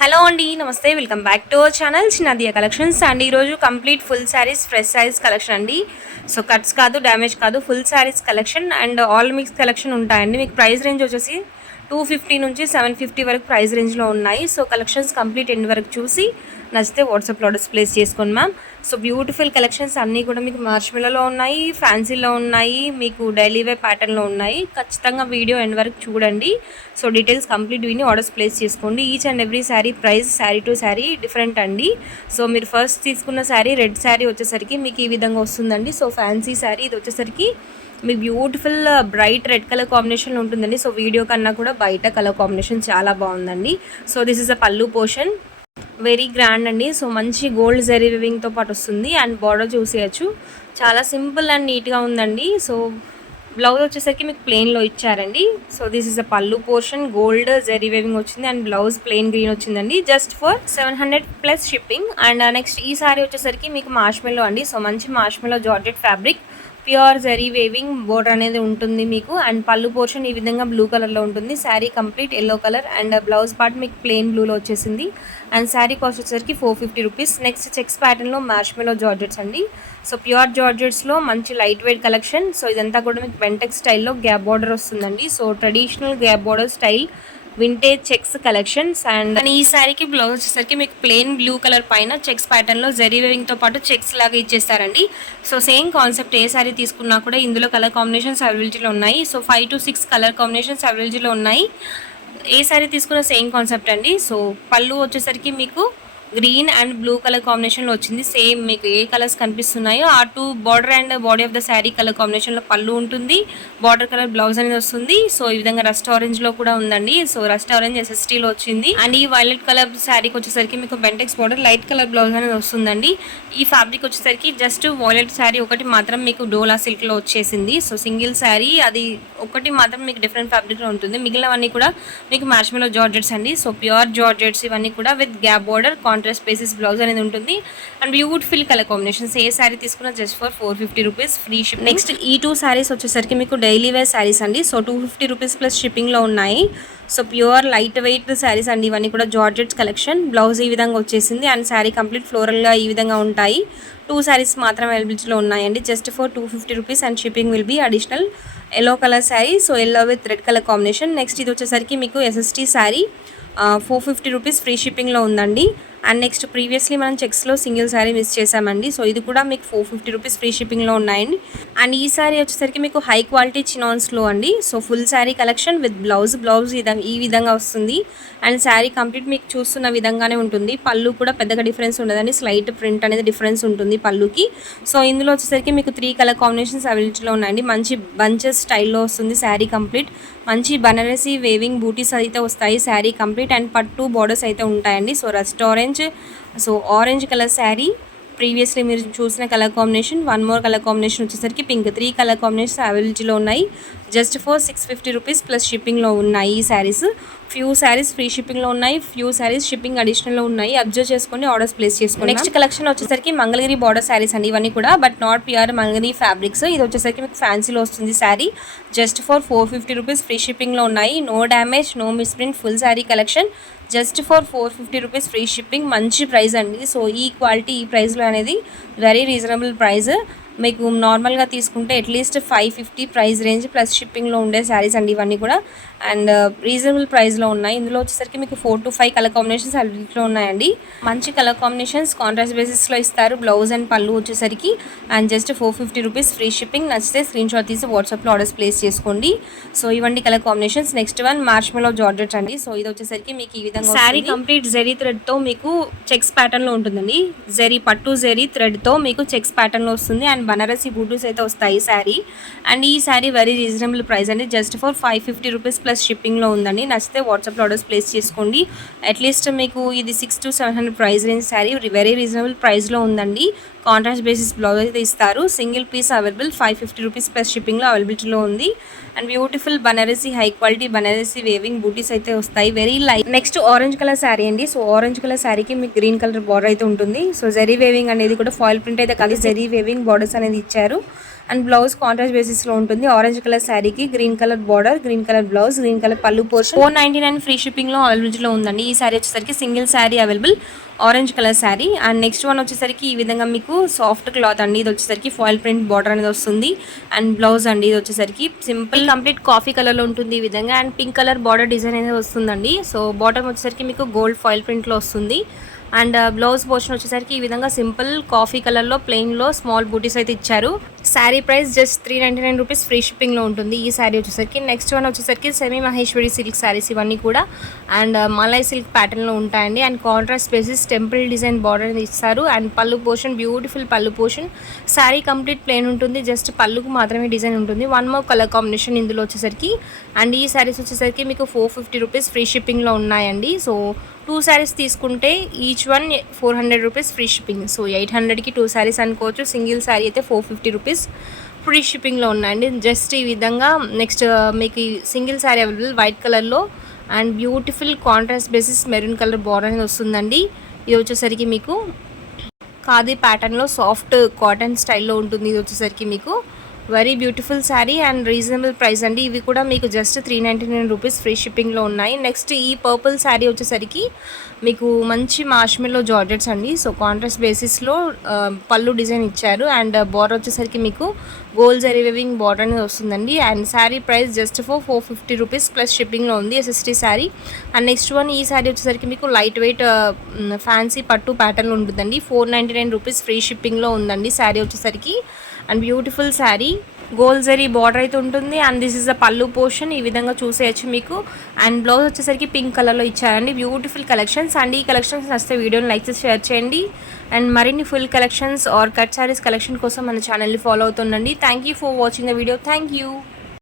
Hello అండి, నమస్తే. Welcome back to our channel Chinnadiya collections. And ఈరోజు complete full saris fresh saris collection అండి. సో కట్స్ కాదు, డ్యామేజ్ కాదు, full saris collection and all mix collection ఉంటాయండి. మీకు ప్రైస్ రేంజ్ వచ్చేసి 250 నుంచి 750 వరకు ప్రైస్ రేంజ్లో ఉన్నాయి. సో కలెక్షన్స్ కంప్లీట్ ఎండ్ వరకు చూసి నచ్చితే వాట్సాప్లో ఆర్డర్స్ ప్లేస్ చేసుకోండి మ్యామ్. సో బ్యూటిఫుల్ కలెక్షన్స్ అన్నీ కూడా మీకు మార్ష్మెల్లో ఉన్నాయి, ఫ్యాన్సీలో ఉన్నాయి, మీకు డైలీ వేర్ ప్యాటర్న్లో ఉన్నాయి. ఖచ్చితంగా వీడియో ఎండ్ వరకు చూడండి. సో డీటెయిల్స్ కంప్లీట్ విని ఆర్డర్స్ ప్లేస్ చేసుకోండి. Each and every sari price sari to sari different అండి. సో మీరు ఫస్ట్ తీసుకున్న శారీ రెడ్ శారీ వచ్చేసరికి మీకు ఈ విధంగా వస్తుందండి. సో ఫ్యాన్సీ శారీ ఇది వచ్చేసరికి మీకు బ్యూటిఫుల్ బ్రైట్ రెడ్ కలర్ కాంబినేషన్లో ఉంటుందండి. సో వీడియో కన్నా కూడా బయట కలర్ కాంబినేషన్ చాలా బాగుందండి. సో దిస్ ఇస్ అ పల్లు పోర్షన్, వెరీ గ్రాండ్ అండి. సో మంచి గోల్డ్ జరీ వివింగ్తో పాటు వస్తుంది అండ్ బార్డర్ చూసేయచ్చు, చాలా సింపుల్ అండ్ నీట్గా ఉందండి. సో బ్లౌజ్ వచ్చేసరికి మీకు ప్లెయిన్లో ఇచ్చారండి. సో దిస్ ఇస్ అ పల్లు పోర్షన్, గోల్డ్ జరీ వేవింగ్ వచ్చింది అండ్ బ్లౌజ్ ప్లెయిన్ గ్రీన్ వచ్చిందండి. Just for 700 plus shipping. And next ఈ సారీ వచ్చేసరికి మీకు మార్ష్మెల్లో అండి. సో మంచి మార్ష్మెల్లో georgette fabric, pure zari weaving border అనేది ఉంటుంది మీకు. అండ్ పల్లు పోర్షన్ ఈ విధంగా బ్లూ కలర్లో ఉంటుంది. Sari complete yellow colour and blouse part మీకు ప్లెయిన్ బ్లూలో వచ్చేసింది. అండ్ శారీ కాస్ట్ వచ్చేసరికి 450 రూపీస్. నెక్స్ట్ చెక్స్ ప్యాటర్న్లో మార్ష్మెల్లో జార్జెట్స్ అండి. సో ప్యూర్ జార్జెట్స్లో మంచి లైట్ వెయిట్ కలెక్షన్. సో ఇదంతా కూడా మీకు బెంటెక్ స్టైల్లో గ్యాప్ బార్డర్ వస్తుందండి. So traditional gap border style vintage checks collections. And ఈ శారీకి బ్లౌజ్ వచ్చేసరికి మీకు ప్లెయిన్ బ్లూ కలర్ పైన చెక్స్ ప్యాటర్న్లో జరీ వేవింగ్తో పాటు చెక్స్ లాగా ఇచ్చేస్తారండి. సో సేమ్ కాన్సెప్ట్ ఏ శారీ తీసుకున్నా కూడా ఇందులో కలర్ కాంబినేషన్స్ అవైలబిలిటీలో ఉన్నాయి. సో 5 to 6 కలర్ కాంబినేషన్స్ అవైలబిలిటీలో ఉన్నాయి. ఏ శారీ తీసుకున్న సేమ్ కాన్సెప్ట్ అండి. సో పళ్ళు వచ్చేసరికి మీకు గ్రీన్ అండ్ బ్లూ కలర్ కాంబినేషన్లో వచ్చింది. సేమ్ మీకు ఏ కలర్స్ కనిపిస్తున్నాయో ఆ two border and body of the sari colour కాంబినేషన్లో పళ్ళు ఉంటుంది, బార్డర్ కలర్ బ్లౌజ్ అనేది వస్తుంది. సో ఈ విధంగా రస్ట్ ఆరెంజ్లో కూడా ఉందండి. సో రస్ట్ ఆరెంజ్ SSTలో వచ్చింది. అండ్ ఈ వైలెట్ కలర్ శారీకి వచ్చేసరికి మీకు Bentex border, light colour blouse అనేది వస్తుందండి. ఈ ఫ్యాబ్రిక్ వచ్చేసరికి జస్ట్ వైలెట్ శారీ ఒకటి మాత్రం మీకు డోలా సిల్క్లో వచ్చేసింది. సో సింగిల్ శారీ అది ఒకటి మాత్రం మీకు డిఫరెంట్ ఫ్యాబ్రిక్లో ఉంటుంది. మిగిలినవన్నీ కూడా మీకు మార్ష్మెల్లో జార్జెట్స్ అండి. సో ప్యూర్ జార్జెట్స్ ఇవన్నీ కూడా with gap border, contrast basis blouse అనేది ఉంటుంది. And beautiful colour combinations. ఏ శారీ తీసుకున్నా just for 450 rupees free ship. Next ఈ 2 శారీస్ వచ్చేసరికి మీకు డైలీ వేర్ శారీస్ అండి. సో 250 రూపీస్ ప్లస్ షిప్పింగ్లో ఉన్నాయి. So pure light weight saris అండి ఇవన్నీ కూడా. జార్జెట్స్ కలెక్షన్, బ్లౌజ్ ఈ విధంగా వచ్చేసింది అండ్ శారీ కంప్లీట్ ఫ్లోరల్గా ఈ విధంగా ఉంటాయి. 2 శారీస్ మాత్రం అవైలబిలిటీలో ఉన్నాయండి. Just for 250 rupees and shipping will be additional. Yellow colour sari, so yellow with red colour combination. Next ఇది వచ్చేసరికి మీకు SST శారీ, 450 రూపీస్ ఫ్రీ షిప్పింగ్లో ఉందండి. అండ్ నెక్స్ట్ ప్రీవియస్లీ మనం చెక్స్లో సింగిల్ శారీ మిస్ చేసామండి. సో ఇది కూడా మీకు 450 రూపీస్ ఫ్రీ షిప్పింగ్లో ఉన్నాయండి. అండ్ ఈ శారీ వచ్చేసరికి మీకు హై క్వాలిటీ చినాన్స్లో అండి. So full sari collection with blouse ఈ విధంగా వస్తుంది. అండ్ శారీ కంప్లీట్ మీకు చూస్తున్న విధంగానే ఉంటుంది. పళ్ళు కూడా పెద్దగా డిఫరెన్స్ ఉండదండి, స్లైట్ ప్రింట్ అనేది డిఫరెన్స్ ఉంటుంది పళ్ళుకి. సో ఇందులో వచ్చేసరికి మీకు 3 కలర్ కాంబినేషన్స్ అవైలబిలిటీలో ఉన్నాయండి. మంచి బంచెస్ స్టైల్లో వస్తుంది శారీ కంప్లీట్. మంచి బనారసి వేవింగ్ బూటీస్ అయితే వస్తాయి శారీ కంప్లీట్. అండ్ పట్టు బార్డర్స్ అయితే ఉంటాయండి. So rust orange, so orange colour sari, previously మీరు చూసిన colour combination, 1 more colour combination వచ్చేసరికి పింక్. 3 కలర్ కాంబినేషన్స్ అవైలబిలిటీలో ఉన్నాయి. జస్ట్ ఫర్ 650 రూపీస్ ప్లస్ షిప్పింగ్లో ఉన్నాయి ఈ శారీస్. ఫ్యూ శారీస్ ఫ్రీ షిప్పింగ్లో ఉన్నాయి, ఫ్యూ శారీస్ షిప్పింగ్ అడిషనల్లో ఉన్నాయి. అబ్జర్వ్ చేసుకొని ఆర్డర్స్ ప్లేస్ చేసుకోండి. నెక్స్ట్ కలెక్షన్ వచ్చేసరికి మంగళగిరి బార్డర్ శారీస్ అండి ఇవన్నీ కూడా, but not pure Mangalagiri fabrics. ఇది వచ్చేసరికి మీకు ఫ్యాన్సీలో వస్తుంది sari. Just for 450 rupees free షిప్పింగ్లో ఉన్నాయి. No damage, no misprint, full sari collection. Just for 450 rupees free shipping. మంచి ప్రైస్ అండి. సో ఈ క్వాలిటీ ఈ ప్రైస్లో అనేది వెరీ రీజనబుల్ ప్రైస్. మీకు నార్మల్గా తీసుకుంటే అట్లీస్ట్ 550 ప్రైస్ రేంజ్ ప్లస్ షిప్పింగ్లో ఉండే శారీస్ అండి ఇవన్నీ కూడా. అండ్ రీజనబుల్ ప్రైస్లో ఉన్నాయి. ఇందులో వచ్చేసరికి మీకు 4 to 5 కలర్ కాంబినేషన్స్ అవైలబిలిటీలో ఉన్నాయండి. మంచి కలర్ కాంబినేషన్స్ కాంట్రాస్ట్ బేసిస్లో ఇస్తారు. బ్లౌజ్ అండ్ పళ్ళు వచ్చేసరికి. And just 450 rupees free shipping. నచ్చితే స్క్రీన్ షాట్ తీసి వాట్సాప్లో ఆర్డర్స్ ప్లేస్ చేసుకోండి. సో ఇవన్నీ colour combinations. Next one మార్ష్మెల్లో georgette అండి. సో ఇది వచ్చేసరికి మీకు ఈ విధంగా శారీ కంప్లీట్ జెరీ థ్రెడ్తో మీకు చెక్స్ ప్యాటర్న్లో ఉంటుందండి. జెరీ పట్టు జెరీ థ్రెడ్తో మీకు చెక్స్ ప్యాటర్న్లో వస్తుంది. అండ్ బనారసి బూటీస్ అయితే వస్తాయి శారీ. అండ్ ఈ శారీ వెరీ రీజనబుల్ ప్రైస్ అండి. జస్ట్ ఫర్ 550 రూపీస్ ప్లస్ షిప్పింగ్లో ఉందండి. నచ్చితే వాట్సాప్లో ఆర్డర్స్ ప్లేస్ చేసుకోండి. అట్లీస్ట్ మీకు ఇది 600 to 700 price range sari very reasonable ప్రైస్లో ఉందండి. కాంట్రాస్ట్ బేసిస్ బ్లౌజ్ అయితే ఇస్తారు. Single piece available 550 rupees plus షిప్పింగ్లో అవైలబిలిటీలో ఉంది. And beautiful Banarasi high quality Banarasi weaving butis అయితే వస్తాయి very light. Next orange colour sari అండి. సో ఆరెంజ్ కలర్ శారీకి మీకు గ్రీన్ కలర్ బార్డర్ అయితే ఉంటుంది. సో జరీ వేవింగ్ అనేది కూడా ఫాయిల్ ప్రింట్ అయితే కాదు, జరీ వేవింగ్ బార్డర్స్ అనేది ఇచ్చారు. అండ్ బ్లౌజ్ కాంట్రాస్ట్ బేసిస్లో ఉంటుంది. ఆరెంజ్ కలర్ శారీకి green colour border, green colour blouse, green colour పళ్ళు పోర్షన్. 499 ఫ్రీ షిప్పింగ్లో అవైలబిలిటీలో ఉందండి. ఈ శారీ వచ్చేసరికి single sari available, orange colour sari. And next one వచ్చేసరికి ఈ విధంగా మీకు సాఫ్ట్ క్లాత్ అండి. ఇది వచ్చేసరికి ఫాయిల్ ప్రింట్ బార్డర్ అనేది వస్తుంది. అండ్ బ్లౌజ్ అండి ఇది వచ్చేసరికి సింపుల్ కంప్లీట్ కాఫీ కలర్లో ఉంటుంది ఈ విధంగా. And pink colour border design అనేది వస్తుందండి. సో బాటమ్ వచ్చేసరికి మీకు గోల్డ్ ఫాయిల్ ప్రింట్లో వస్తుంది. అండ్ బ్లౌజ్ పోర్షన్ వచ్చేసరికి ఈ విధంగా సింపుల్ కాఫీ కలర్లో ప్లెయిన్లో స్మాల్ బూటీస్ అయితే ఇచ్చారు. Sari price just 399 rupees free షిప్పింగ్లో ఉంటుంది ఈ శారీ వచ్చేసరికి. నెక్స్ట్ వన్ వచ్చేసరికి సెమీ మహేశ్వరి సిల్క్ శారీస్ ఇవన్నీ కూడా అండ్ మలై సిల్క్ ప్యాటర్న్లో ఉంటాయండి. And contrast basis temple design border అనేది ఇస్తారు. And pallu portion beautiful pallu portion. Sari complete plain ఉంటుంది, జస్ట్ పళ్ళుకు మాత్రమే డిజైన్ ఉంటుంది. వన్ మోర్ కలర్ కాంబినేషన్ ఇందులో వచ్చేసరికి. అండ్ ఈ శారీస్ వచ్చేసరికి మీకు 450 రూపీస్ ఫ్రీ షిప్పింగ్లో ఉన్నాయండి. సో 2 శారీస్ తీసుకుంటే each one 400 rupees free shipping. So 800కి 2 శారీస్ అనుకోవచ్చు. సింగిల్ శారీ అయితే 450 రూపీస్ ఫ్రీ షిప్పింగ్లో ఉన్నాయండి. జస్ట్ ఈ విధంగా నెక్స్ట్ మీకు ఈ సింగిల్ శారీ అవైలబుల్ వైట్ కలర్లో and beautiful contrast basis maroon colour border అనేది వస్తుందండి. ఇది వచ్చేసరికి మీకు ఖాదీ ప్యాటర్న్లో సాఫ్ట్ కాటన్ స్టైల్లో ఉంటుంది. ఇది వచ్చేసరికి మీకు very beautiful sari and reasonable price అండి. ఇవి కూడా మీకు జస్ట్ 399 రూపీస్ ఫ్రీ షిప్పింగ్లో ఉన్నాయి. నెక్స్ట్ ఈ పర్పుల్ శారీ వచ్చేసరికి మీకు మంచి మార్ష్మెల్లో జార్జెట్స్ అండి. సో కాంట్రాస్ట్ బేసిస్లో పళ్ళు డిజైన్ ఇచ్చారు. అండ్ బార్డర్ వచ్చేసరికి మీకు గోల్డ్ జరీ వేవింగ్ బార్డర్ అనేది వస్తుందండి. And sari price just for 450 rupees plus షిప్పింగ్లో ఉంది SST sari. And next one ఈ శారీ వచ్చేసరికి మీకు లైట్ వెయిట్ ఫ్యాన్సీ పట్టు ప్యాటర్న్ ఉంటుందండి. 499 రూపీస్ ఫ్రీ షిప్పింగ్లో ఉందండి శారీ వచ్చేసరికి. And beautiful sari gold zari border అయితే ఉంటుంది. And this is the pallu portion ఈ విధంగా చూసేయచ్చు మీకు. అండ్ బ్లౌజ్ వచ్చేసరికి పింక్ కలర్లో ఇచ్చారండి. Beautiful collections. అండ్ ఈ కలెక్షన్స్ నచ్చితే వీడియోని లైక్ చేసి షేర్ చేయండి. అండ్ మరిన్ని full collections or cut saris collection కోసం మన ఛానల్ని ఫాలో అవుతుండండి. Thank you for watching the video. Thank you.